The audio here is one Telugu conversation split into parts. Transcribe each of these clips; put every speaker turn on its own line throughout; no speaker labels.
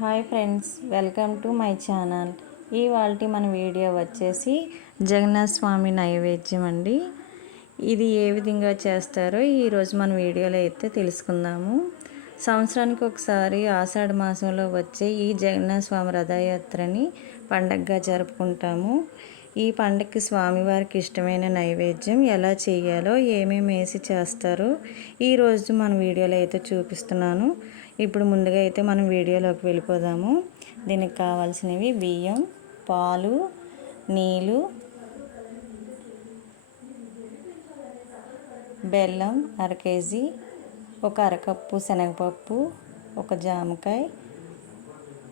Hi friends welcome to my channel. ఇవాళ మన వీడియో వచ్చేసి జగన్నాథ స్వామి నైవేద్యం అండి. ఇది ఏ విధంగా చేస్తారో ఈరోజు మన వీడియోలో అయితే తెలుసుకుందాము. సంవత్సరానికి ఒకసారి ఆషాఢ మాసంలో వచ్చే ఈ జగన్నాథ స్వామి రథయాత్రని పండగగా జరుపుకుంటాము. ఈ పండగకి స్వామివారికి ఇష్టమైన నైవేద్యం ఎలా చేయాలో ఏమేమి వేసి చేస్తారో ఈరోజు మన వీడియోలో అయితే చూపిస్తున్నాను. ఇప్పుడు ముందుగా అయితే మనం వీడియోలోకి వెళ్ళిపోదాము. దీనికి కావాల్సినవి బియ్యం పాలు నీళ్ళు బెల్లం అర కేజీ ఒక అరకప్పు శనగపప్పు ఒక జామకాయ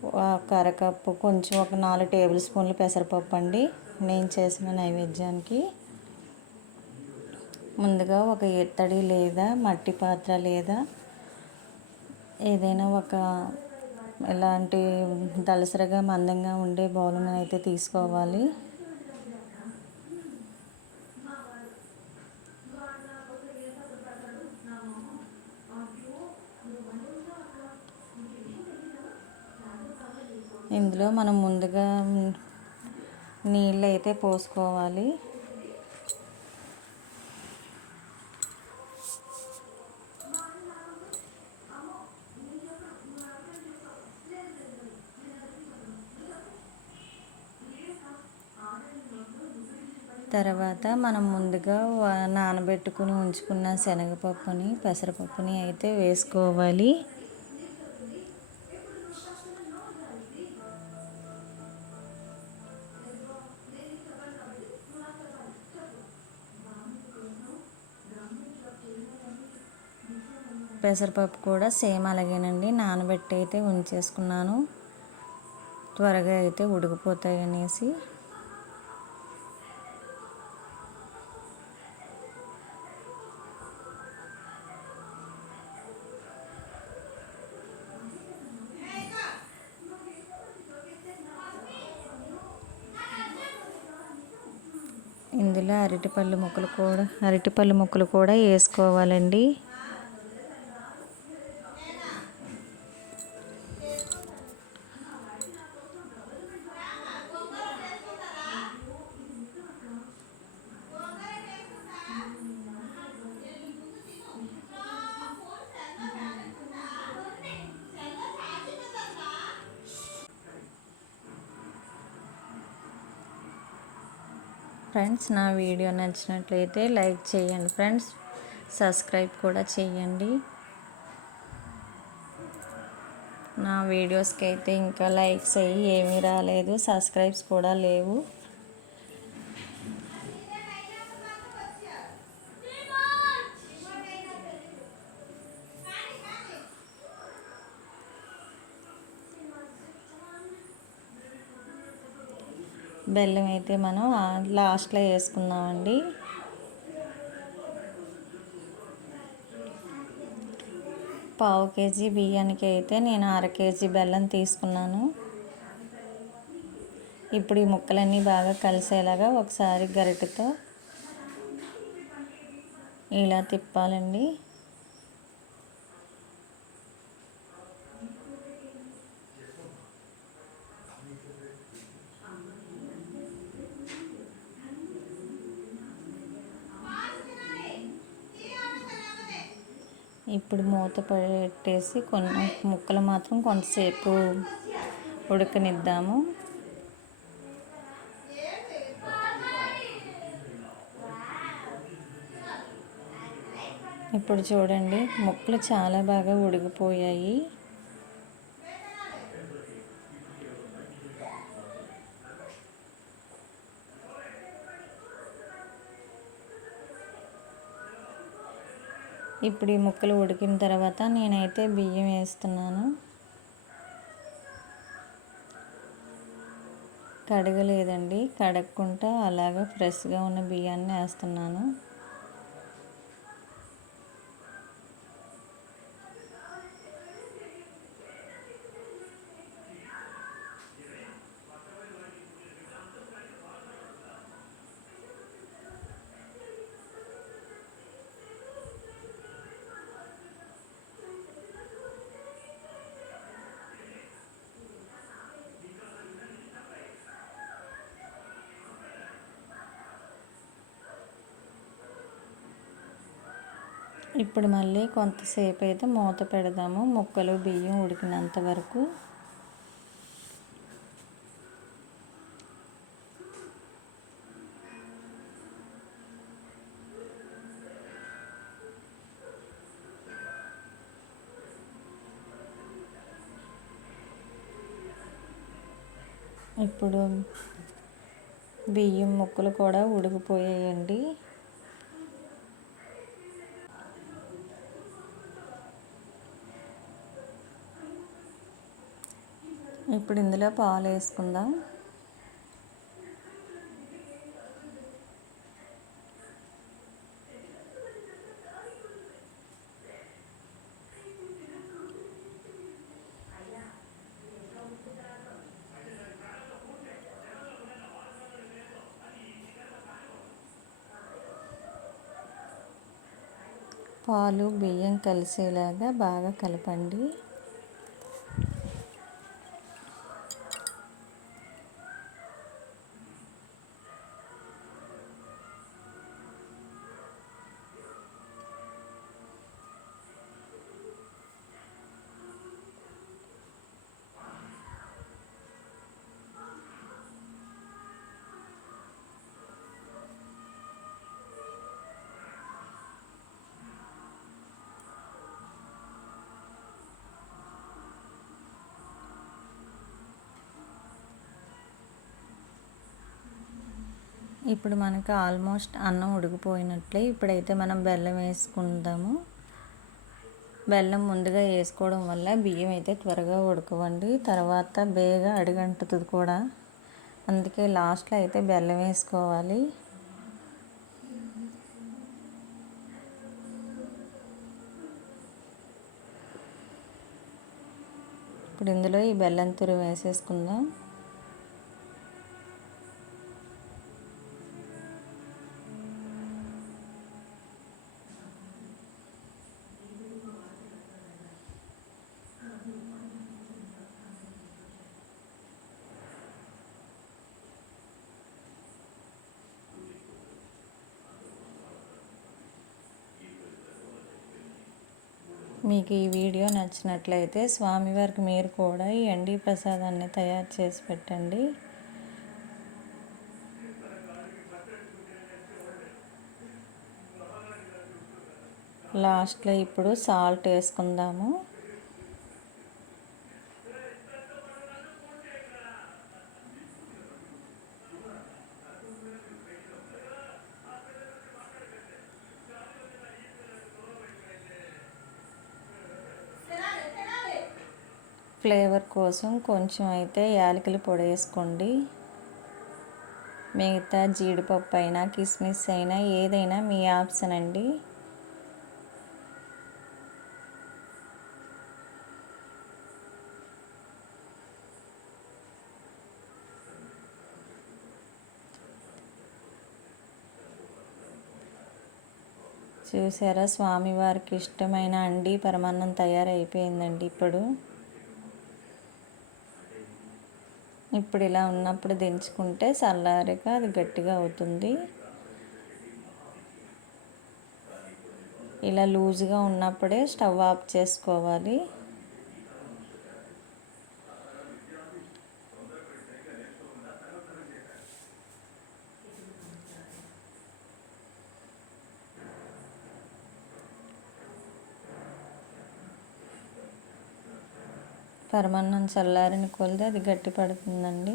ఒక అరకప్పు కొంచెం ఒక నాలుగు టేబుల్ స్పూన్లు పెసరపప్పు అండి. నేను చేసిన నైవేద్యానికి ముందుగా ఒక ఇత్తడి లేదా మట్టి పాత్ర లేదా ఏదైనా ఒక ఇలాంటి దళసరిగా మందంగా ఉండే బౌల్ని అయితే తీసుకోవాలి. ఇందులో మనం ముందుగా నీళ్ళు అయితే పోసుకోవాలి. తర్వాత మనం ముందుగా నానబెట్టుకుని ఉంచుకున్న శనగపప్పుని పెసరపప్పుని అయితే వేసుకోవాలి. పెసరపప్పు కూడా సేమ్ అలాగేనండి. నానబెట్టి అయితే ఉంచేసుకున్నాను. త్వరగా అయితే ఉడికిపోతాయి అనేసి ఇందులో అరటిపళ్ళు ముక్కలు కూడా అరటిపళ్ళు ముక్కలు కూడా వేసుకోవాలండి. ఫ్రెండ్స్ నా వీడియో నచ్చినట్లయితే లైక్ చేయండి ఫ్రెండ్స్. సబ్స్క్రైబ్ కూడా చేయండి. నా వీడియోస్కి అయితే ఇంకా లైక్స్ అయ్యి ఏమీ రాలేదు. సబ్స్క్రైబ్స్ కూడా లేవు. బెల్లం అయితే మనం లాస్ట్లో వేసుకుందామండి. పావు కేజీ బియ్యానికి అయితే నేను అర కేజీ బెల్లం తీసుకున్నాను. ఇప్పుడు ఈ ముక్కలన్నీ బాగా కలిసేలాగా ఒకసారి గరిటెతో ఇలా తిప్పాలండి. ఇప్పుడు మూత పెట్టేసి కొన్ని ముక్కలు మాత్రం కొంతసేపు ఉడకనిద్దాము. ఇప్పుడు చూడండి ముక్కలు చాలా బాగా ఉడికిపోయాయి. ఇప్పుడు ఈ ముక్కలు ఉడికిన తర్వాత నేనైతే బియ్యం వేస్తున్నాను. కడగలేదండి. కడగకుండా అలాగా ఫ్రెష్గా ఉన్న బియ్యాన్ని వేస్తున్నాను. ఇప్పుడు మళ్ళీ కొంతసేపు అయితే మూత పెడదాము. ముక్కలు బియ్యం ఉడికినంత వరకు. ఇప్పుడు బియ్యం ముక్కలు కూడా ఉడికిపోయాయండి. ఇప్పుడు ఇందులో పాలు వేసుకుందాం. పాలు బియ్యం కలిసేలాగా బాగా కలపండి. ఇప్పుడు మనకు ఆల్మోస్ట్ అన్నం ఉడికిపోయినట్లే. ఇప్పుడైతే మనం బెల్లం వేసుకుందాము. బెల్లం ముందుగా వేసుకోవడం వల్ల బియ్యం అయితే త్వరగా ఉడకవండి. తర్వాత బేగా అడిగంటుతుంది కూడా. అందుకే లాస్ట్లో అయితే బెల్లం వేసుకోవాలి. ఇప్పుడు ఇందులో ఈ బెల్లం తురి వేసేసుకుందాం. మీకు ఈ వీడియో నచ్చినట్లయితే స్వామివారికి మీరు కూడా ఈ ఎండి ప్రసాదాన్ని తయారు చేసి పెట్టండి. లాస్ట్లో ఇప్పుడు సాల్ట్ వేసుకుందాము. ఫ్లేవర్ కోసం కొంచెం అయితే యాలకుల పొడి వేసుకోండి. మిగతా జీడిపప్పు అయినా కిస్మిస్ అయినా ఏదైనా మీ ఆప్షన్ అండి. చూసారా? స్వామివారికి ఇష్టమైన అండి. పరమాన్నం తయారైపోయిందండి ఇప్పుడు. ఇప్పుడు ఇలా ఉన్నప్పుడు దించుకుంటే చల్లారిక అది గట్టిగా అవుతుంది. ఇలా లూజ్గా ఉన్నప్పుడే స్టవ్ ఆఫ్ చేసుకోవాలి. పరమాన్నం చల్లారిన కొలది అది గట్టి పడుతుందండి.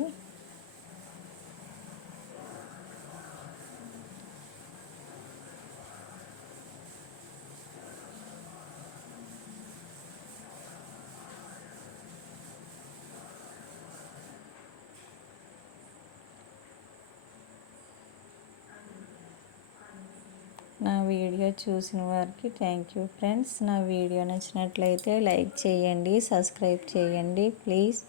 నా వీడియో చూసిన వారికి థ్యాంక్ యూ ఫ్రెండ్స్ నా వీడియో నచ్చినట్లయితే లైక్ చేయండి సబ్స్క్రైబ్ చేయండి. ప్లీజ్